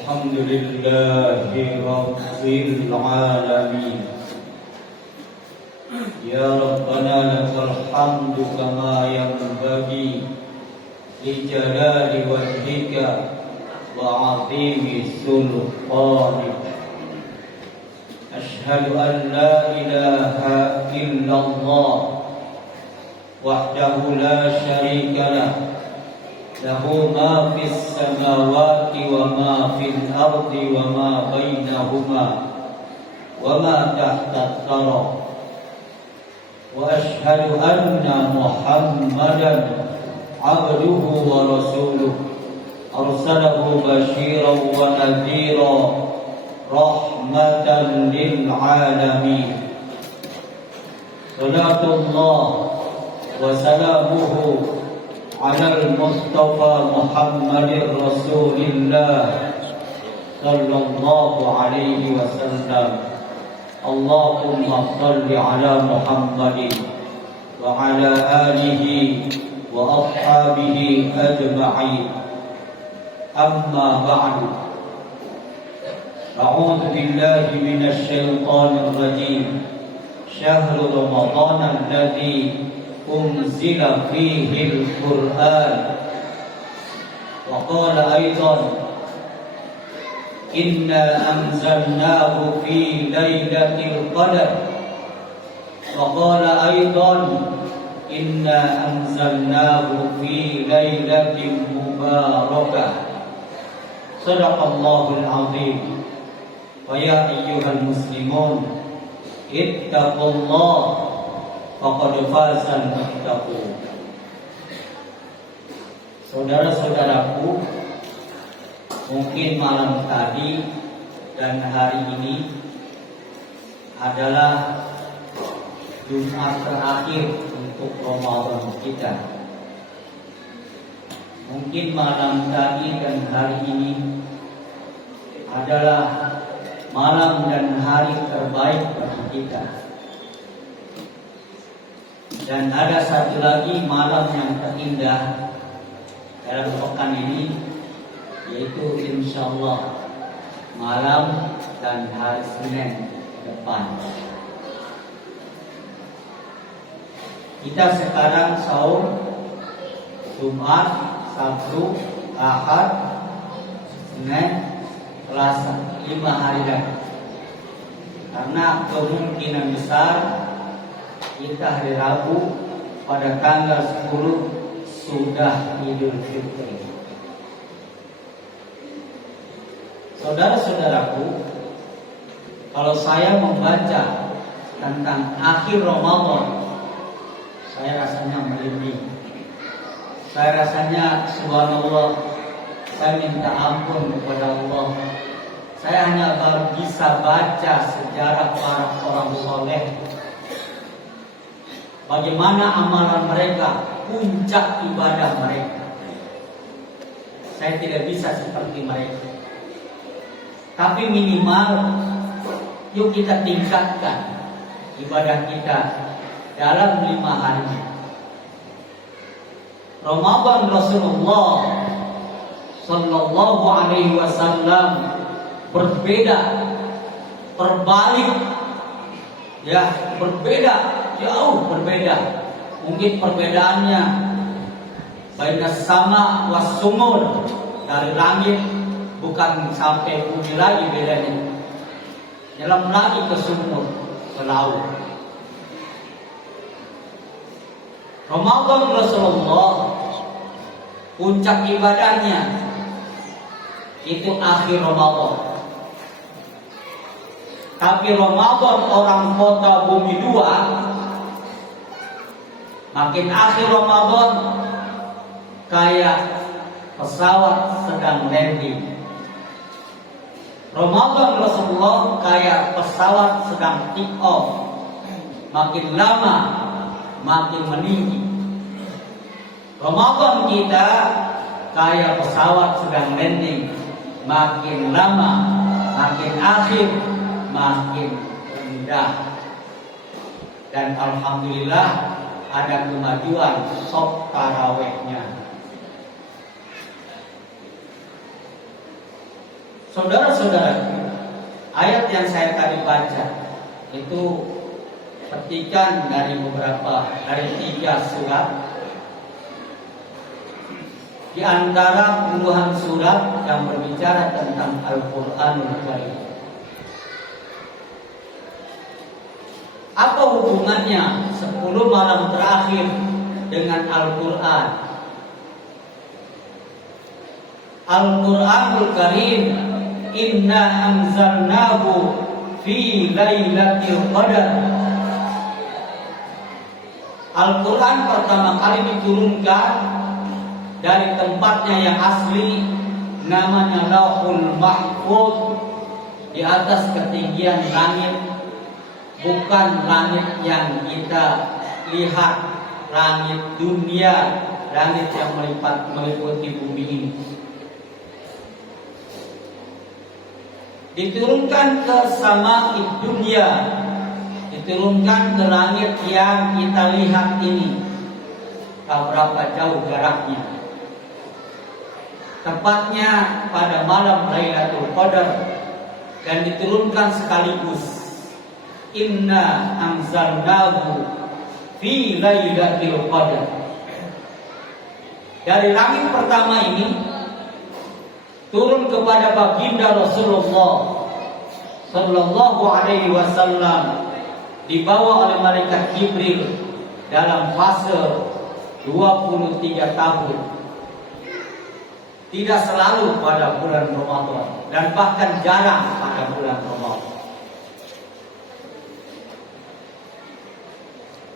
الحمد لله رب العالمين. يا ربنا لك الحمد كما ينبغي لجلال وجهك وعظيم سلطانك. أشهد أن لا إله إلا الله وحده لا شريك له، له ما في السماوات وما في الأرض وما بينهما وما تحت الثرى. وأشهد أن محمدا عبده ورسوله أرسله بشيرا ونذيرا رحمة للعالمين. صلاة الله وسلامه على المصطفى محمد رسول الله صلى الله عليه وسلم. اللهم صل على محمد وعلى آله وأصحابه أجمعين. أما بعد، أعوذ بالله من الشيطان الرجيم. شهر رمضان الذي أنزل فيه القرآن. وقال أيضا: إنا أنزلناه في ليلة القدر. وقال أيضا: إنا أنزلناه في ليلة مباركة. صدق الله العظيم. ويا أيها المسلمون اتقوا الله faqad fazal muttaqun. Saudara-saudaraku, mungkin malam tadi dan hari ini adalah Jumat terakhir untuk Ramadan kita. Mungkin malam tadi dan hari ini adalah malam dan hari terbaik bagi kita. Dan ada satu lagi malam yang terindah dalam pekan ini, yaitu insyaallah malam dan hari Senin depan. Kita sekarang saum Jumat, Sabtu, Ahad, Senin, Selasa, 5 hari lagi. Karena kemungkinan besar kita hari Rabu pada tanggal 10 sudah Idul Fitri. Saudara-saudaraku, kalau saya membaca tentang akhir Ramadan, saya rasanya merinding. Saya rasanya subhanallah, saya minta ampun kepada Allah. Saya hanya baru bisa baca sejarah para orang soleh, bagaimana amalan mereka, puncak ibadah mereka. Saya tidak bisa seperti mereka. Tapi minimal, yuk kita tingkatkan ibadah kita dalam 5 hari. Ramadan Rasulullah Sallallahu Alaihi Wasallam berbeda, berbalik, berbeda. Jauh berbeda. Mungkin perbedaannya bainas sama was sumur, dari langit bukan sampai bumi lagi bedanya. Dalam lagi ke sumur, ke laut. Ramadan Rasulullah puncak ibadahnya itu akhir Ramadan. Tapi Ramadan orang kota bumi 2, makin akhir Ramadan kayak pesawat sedang landing. Ramadan Rasulullah kayak pesawat sedang take off. Makin lama makin meninggi. Ramadan kita kayak pesawat sedang landing. Makin lama, makin akhir, makin rendah. Dan alhamdulillah ada kemajuan shop tarawehnya. Saudara-saudara, ayat yang saya tadi baca itu petikan dari 3 surat di antara puluhan surat yang berbicara tentang Al-Qur'anul Karim. Apa hubungannya 10 malam terakhir dengan Al-Qur'an? Al-Qur'anul Karim, inna anzalnahu fi lailatul qadar. Al-Quran pertama kali diturunkan dari tempatnya yang asli, namanya Lauhul Mahfuz, di atas ketinggian langit, bukan langit yang kita lihat, langit dunia, langit yang meliputi bumi ini. Diturunkan ke sama'id dunia, diturunkan ke langit yang kita lihat ini. Berapa jauh jaraknya? Tepatnya pada malam Lailatul Qadar, dan diturunkan sekaligus. Inna anzalnahu fi lailatul qadar. Dari langit pertama ini turun kepada baginda Rasulullah sallallahu alaihi wasallam, dibawa oleh malaikat Jibril dalam fase 23 tahun. Tidak selalu pada bulan Ramadan, dan bahkan jarang pada bulan Ramadan.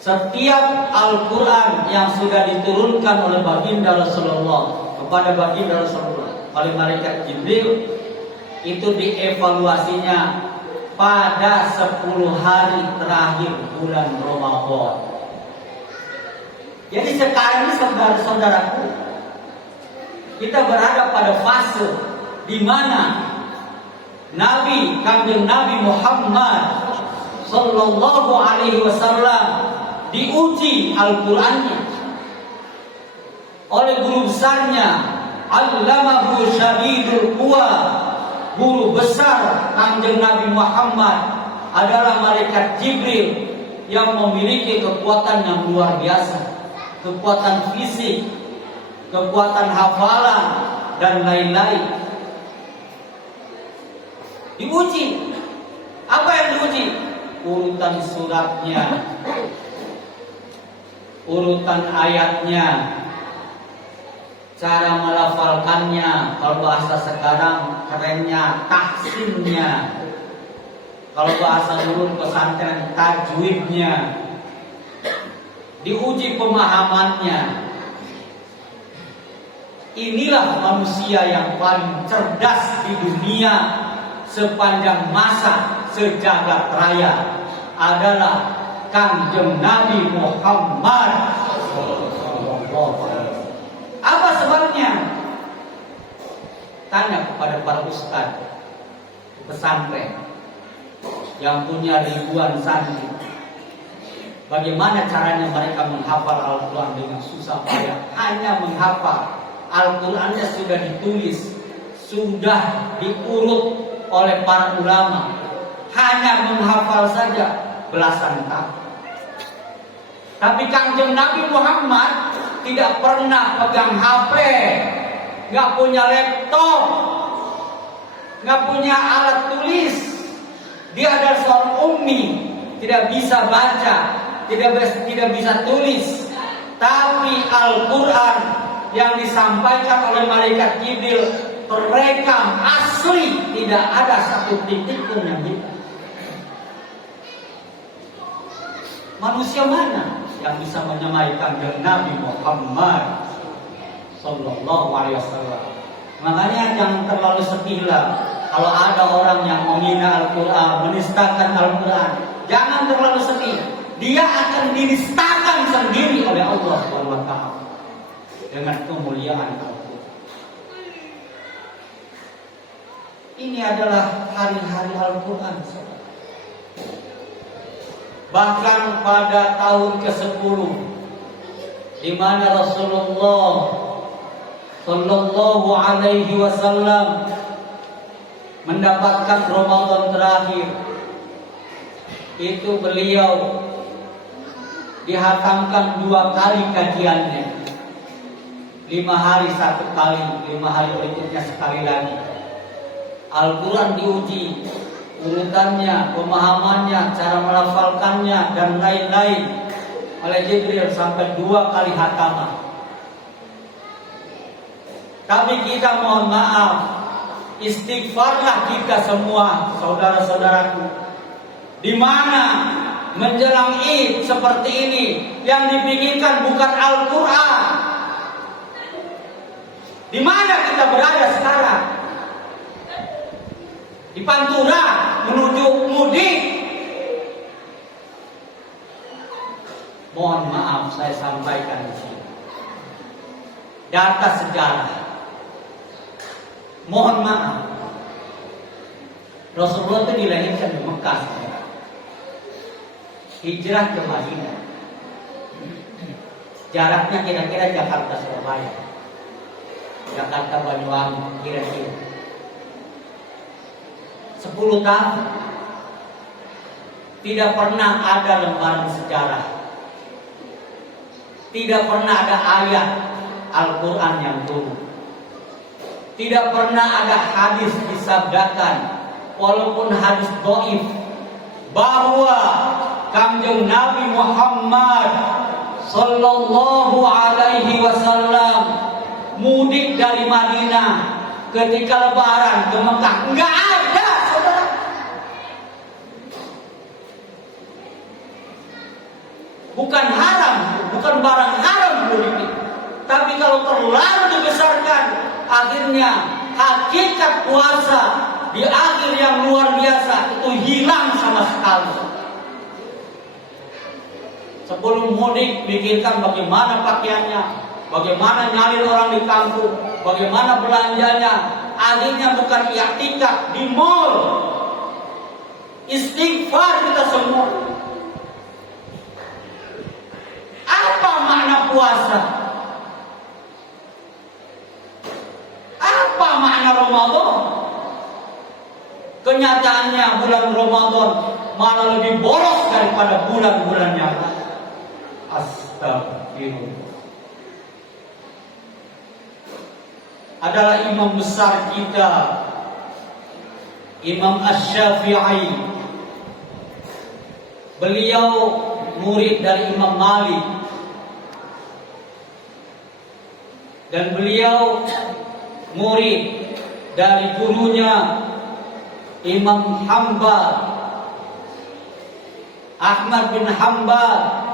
Setiap Al-Quran yang sudah diturunkan oleh baginda Rasulullah kepada baginda Rasulullah oleh malaikat Jibril, itu dievaluasinya pada 10 hari terakhir bulan Ramadan. Jadi sekarang ini saudara-saudaraku, kita berada pada fase di mana Kanjeng Nabi Muhammad sallallahu alaihi wasallam diuji Al-Qur'annya oleh guru besarnya, Allamahu Syadidul Quwa. Guru besar Kanjeng Nabi Muhammad adalah malaikat Jibril yang memiliki kekuatan yang luar biasa, kekuatan fisik, kekuatan hafalan, dan lain-lain. Diuji. Apa yang diuji? Urutan suratnya, urutan ayatnya, cara melafalkannya. Kalau bahasa sekarang kerennya tahsinnya, kalau bahasa dulu pesantren tajwidnya. Diuji pemahamannya. Inilah manusia yang paling cerdas di dunia sepanjang masa sejagat raya, adalah Kanjeng Nabi Muhammad. Apa sebabnya? Tanya kepada para ustaz pesantren yang punya ribuan santri, bagaimana caranya mereka menghafal Al-Quran dengan susah payah. Hanya menghafal Al-Qurannya sudah ditulis, sudah diurut oleh para ulama. Hanya menghafal saja belasan tahun. Tapi Kanjeng Nabi Muhammad tidak pernah pegang HP, nggak punya laptop, nggak punya alat tulis. Dia adalah seorang ummi, tidak bisa baca, tidak bisa tulis. Tapi Al-Quran yang disampaikan oleh malaikat Jibril terekam asli, tidak ada satu titik pun yang hilang. Manusia mana yang bisa menyamai Kanjeng Nabi Muhammad sallallahu alaihi wasallam? Makanya jangan terlalu sedihlah kalau ada orang yang menghina Al-Quran, menistakan Al-Quran. Jangan terlalu sedih. Dia akan dinistakan sendiri oleh Allah Subhanahu wa taala dengan kemuliaan Al-Quran. Ini adalah hari-hari Al-Quran. Bahkan pada tahun ke-10, di mana Rasulullah sallallahu alaihi wasallam mendapatkan Ramadan terakhir, itu beliau dihatamkan 2 kali kajiannya. 5 hari 1 kali, 5 hari berikutnya sekali lagi. Al-Quran diuji, urutannya, pemahamannya, cara melafalkannya, dan lain-lain oleh Jibril sampai 2 kali hataman. Tapi kita mohon maaf, istighfarlah kita semua, saudara-saudaraku. Di mana menjelang Id seperti ini yang dipikirkan bukan Al-Quran. Di mana kita berada sekarang? Di Pantura menuju mudik. Mohon maaf saya sampaikan di sini. Data sejarah. Mohon maaf. Rasulullah itu dilahirkan di Mekah. Hijrah ke Madinah. Jaraknya kira-kira Jakarta Surabaya, Jakarta Banyuwangi, kira-kira 10 tahun. Tidak pernah ada lembaran sejarah, tidak pernah ada ayat Al-Quran yang turun, tidak pernah ada hadis disabdakan, walaupun hadis dhaif, bahwa Kanjeng Nabi Muhammad sallallahu alaihi wasallam mudik dari Madinah ketika lebaran ke Mekah. Enggak ada, saudara. Bukan haram, bukan barang haram mudik. Tapi kalau terlalu dibesarkan, akhirnya hakikat puasa di akhir yang luar biasa itu hilang sama sekali. Sebelum mudik, pikirkan bagaimana pakaiannya, bagaimana nyalin orang di kampung, bagaimana belanjanya. Akhirnya bukan i'tikaf di mall. Istighfar kita semua. Apa makna puasa? Apa makna Ramadan? Kenyataannya bulan Ramadan malah lebih boros daripada bulan-bulan yang lain. Astagfirullah. Adalah imam besar kita, Imam Asy-Syafi'i. Beliau murid dari Imam Malik, dan beliau murid dari gurunya Imam Hambal, Ahmad bin Hambal.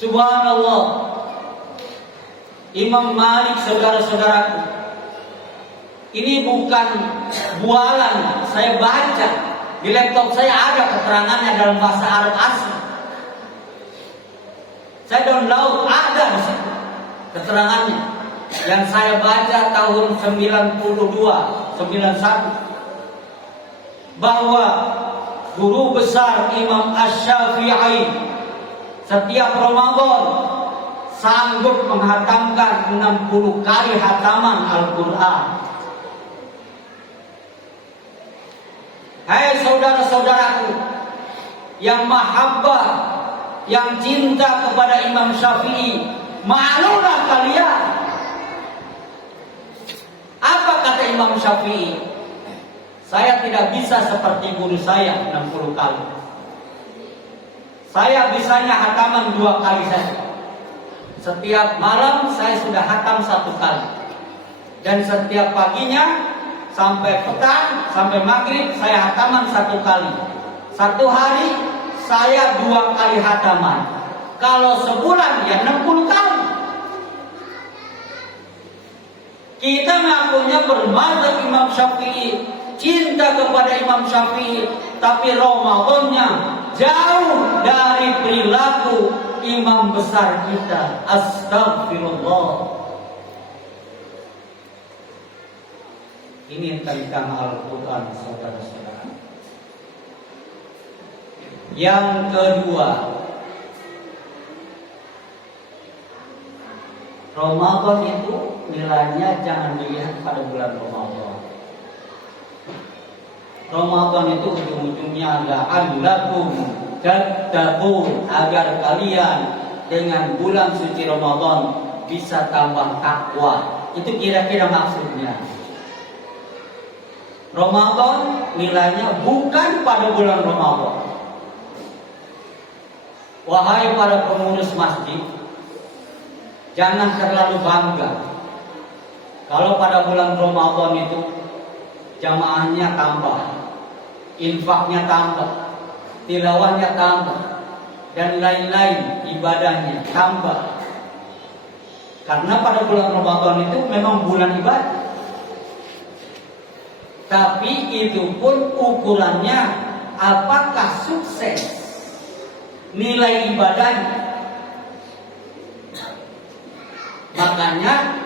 Subhanallah, Imam Malik, saudara-saudaraku, ini bukan bualan. Saya baca di laptop saya, ada keterangannya dalam bahasa Arab asli. Saya download, ada di situ keterangannya. Yang saya baca tahun 92, 91, bahwa guru besar Imam Asy-Syafi'i setiap Ramadan sanggup menghatamkan 60 kali hataman Al-Quran. Hai saudara-saudaraku yang mahabbah, yang cinta kepada Imam Syafi'i, maklumlah kalian. Apa kata Imam Syafi'i? Saya tidak bisa seperti guru saya 60 kali. Saya bisanya hataman 2 kali saja. Setiap malam saya sudah hatam 1 kali. Dan setiap paginya sampai petang, sampai maghrib saya hataman 1 kali. 1 hari saya 2 kali hataman. Kalau sebulan ya 60 kali. Kita mengakunya bermadzhab Imam Syafi'i, cinta kepada Imam Syafi'i, tapi Ramadannya jauh dari perilaku imam besar kita. Astagfirullah. Ini tentang Al-Quran, saudara-saudara. Yang kedua, Ramadan itu nilainya jangan dilihat pada bulan Ramadan. Ramadan itu ujung-ujungnya la'allakum tattaqun, agar kalian dengan bulan suci Ramadan bisa tambah takwa. Itu kira-kira maksudnya. Ramadan nilainya bukan pada bulan Ramadan. Wahai para pengurus masjid, jangan terlalu bangga kalau pada bulan Ramadan itu jamaahnya tambah, infaknya tambah, tilawahnya tambah, dan lain-lain ibadahnya tambah. Karena pada bulan Ramadan itu memang bulan ibadah. Tapi itu pun ukurannya apakah sukses nilai ibadahnya. Makanya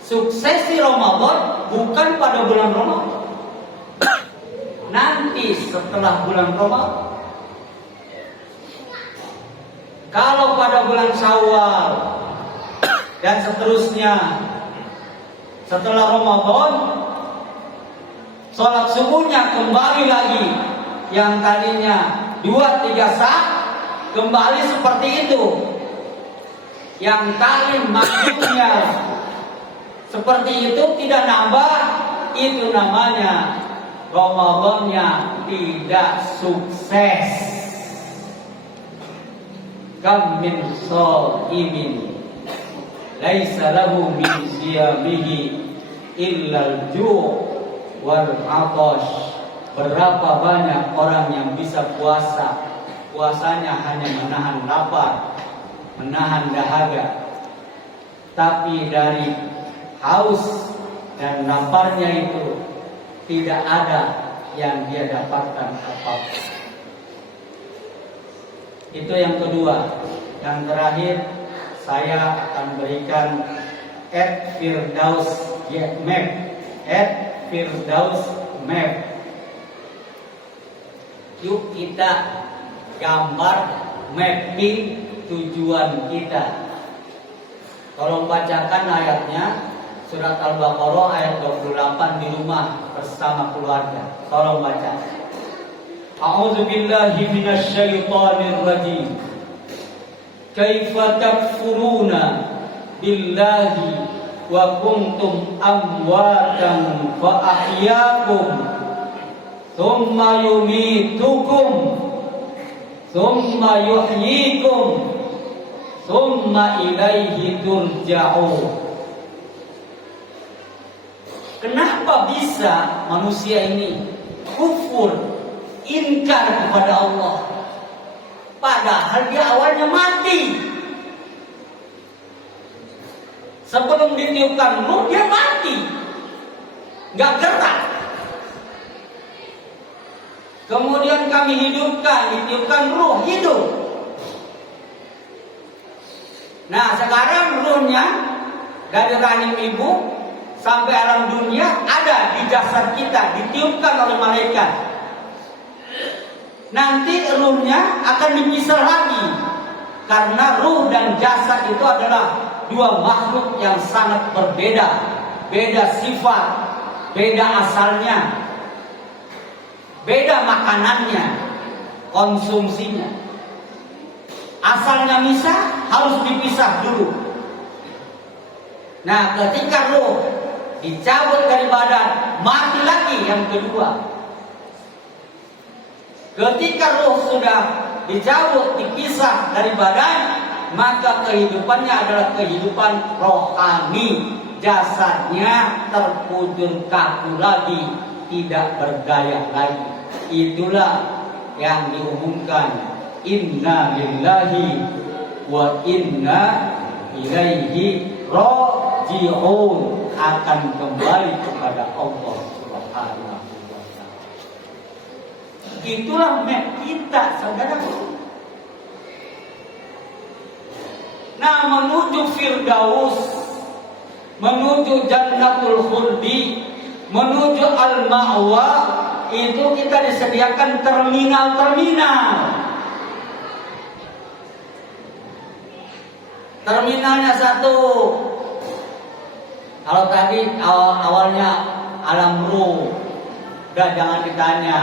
sukses di Ramadan bukan pada bulan Ramadan, nanti setelah bulan Ramadan. Kalau pada bulan Syawal dan seterusnya setelah Ramadan, sholat subuhnya kembali lagi yang tadinya 2-3 saat, kembali seperti itu. Yang tadi maksudnya seperti itu tidak nambah, itu namanya Ramadannya tidak sukses. Kam min shaimin laisa lahu min siyamihi illa al-ju' wal 'atash. Berapa banyak orang yang bisa puasa, puasanya hanya menahan lapar, menahan dahaga, tapi dari haus dan laparnya itu tidak ada yang dia dapatkan apa-apa. Itu yang kedua. Yang terakhir, saya akan berikan @firdaus map, @firdaus map. Yuk kita gambar mapping tujuan kita. Tolong bacakan ayatnya, surat Al-Baqarah ayat 28 di rumah bersama keluarga. Tolong baca. A'udzu billahi minasyaitonir rajim. Kaifa takfuruna billahi wa kuntum amwatan fa ahyaakum thumma yumitukum thumma yuhyikum thumma ilaihi turja'un. Kenapa bisa manusia ini kufur, ingkar kepada Allah, padahal dia awalnya mati? Sebelum ditiupkan ruh dia mati, nggak gerak. Kemudian kami hidupkan, ditiupkan ruh, hidup. Nah sekarang ruhnya dari rahim ibu sampai alam dunia ada di jasad kita, ditiupkan oleh malaikat. Nanti ruhnya akan dipisah lagi, karena ruh dan jasad itu adalah dua makhluk yang sangat berbeda, beda sifat, beda asalnya, beda makanannya, konsumsinya. Asalnya misah, harus dipisah dulu. Nah ketika ruh dicabut dari badan, mati lagi yang kedua. Ketika ruh sudah dicabut, dipisah dari badan, maka kehidupannya adalah kehidupan rohani. Jasadnya terkujur kaku lagi, tidak berdaya lagi. Itulah yang diumumkan, inna lillahi wa inna ilaihi raji'un, akan kembali kepada Allah Subhanahu wa ta'ala. Itulah map kita, saudara. Nah, menuju Firdaus, menuju Jannatul Khuldi, menuju Al-Ma'wa, itu kita disediakan terminal-terminal. Terminalnya satu, Kalau tadi awalnya alam ruh, udah jangan ditanya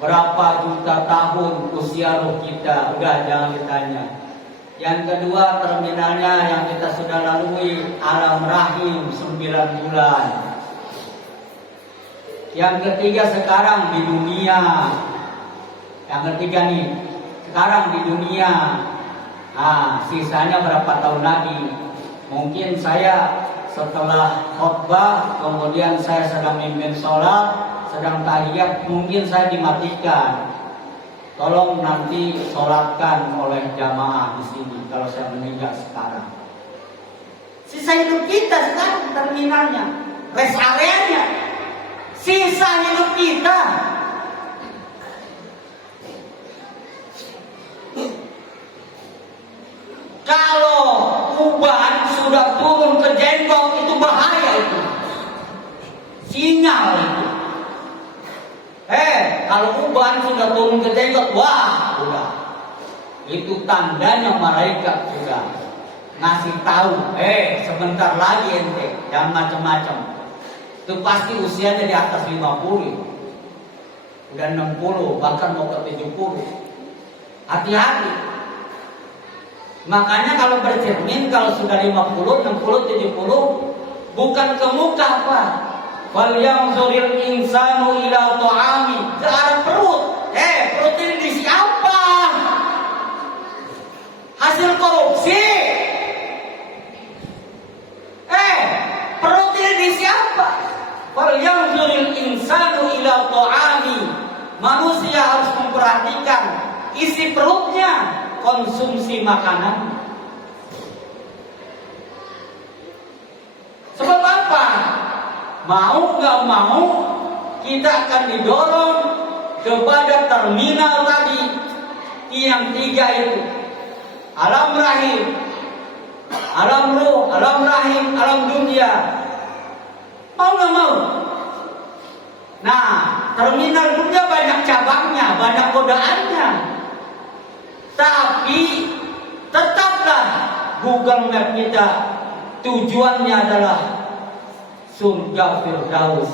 berapa juta tahun usia ruh kita, udah jangan ditanya. Yang kedua terminalnya yang kita sudah lalui alam rahim 9 bulan. Yang ketiga sekarang di dunia. Yang ketiga nih, sekarang di dunia. Nah, sisanya berapa tahun lagi? Mungkin saya setelah khotbah, kemudian saya sedang mimpin sholat, sedang tahiyat, mungkin saya dimatikan. Tolong nanti sholatkan oleh jamaah di sini kalau saya meninggal sekarang. Sisa hidup kita sekarang terminalnya, rest areanya, sisa hidup kita. Kalau uban sudah turun ke jenggot itu bahaya itu. Sinyal itu. Kalau uban sudah turun ke jenggot, wah, udah. Itu tandanya malaikat sudah ngasih tahu, sebentar lagi ente, jangan macam-macam. Itu pasti usianya di atas 50. Udah 60, bahkan mau ke 70. Hati-hati. Makanya kalau bercermin, kalau sudah 50, 60, 70, bukan ke muka apa. Wal yanzuril insanu ila ta'ami, ke arah perut. Perut ini diisi apa? Hasil korupsi. Perut ini diisi apa? Wal yanzuril insanu ila ta'ami. Manusia harus memperhatikan isi perutnya, konsumsi makanan. Sebab apa? Mau nggak mau kita akan didorong kepada terminal tadi yang 3 itu. Alam rahim, alam ruh, alam rahim, alam dunia. Mau nggak mau? Nah, terminal dunia banyak cabangnya, banyak godaannya. Tapi tetaplah Google Map kita tujuannya adalah surga Firdaus,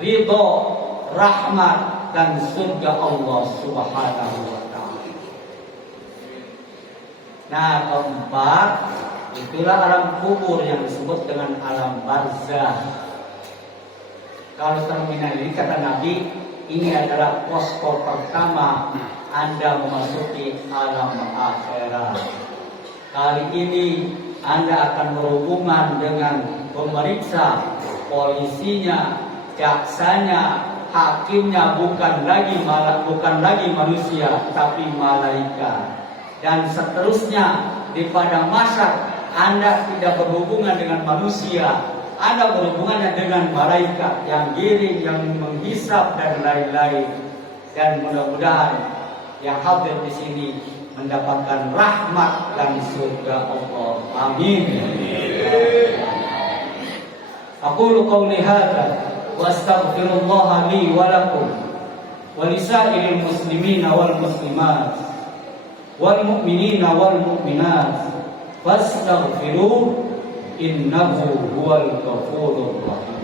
ridho, rahmat, dan surga Allah Subhanahu wa ta'ala. Nah, keempat, itulah alam kubur yang disebut dengan alam barzah. Kalau terminal ini kata Nabi, ini adalah posko pertama Anda memasuki alam akhirat. Kali ini Anda akan berhubungan dengan pemeriksa, polisinya, jaksanya, hakimnya bukan lagi manusia, tapi malaikat. Dan seterusnya di padang mahsyar Anda tidak berhubungan dengan manusia, Anda berhubungannya dengan malaikat yang giring, yang menghisap dan lain-lain. Dan mudah-mudahan yang hadir di sini mendapatkan rahmat dan surga Allah. Amin. Aqulu qawli hadza wa astaghfirullah li wa lakum wa lisairil muslimina wal muslimat wal mu'minina wal mu'minat fastaghfiruh innahu huwal ghafurur rahim.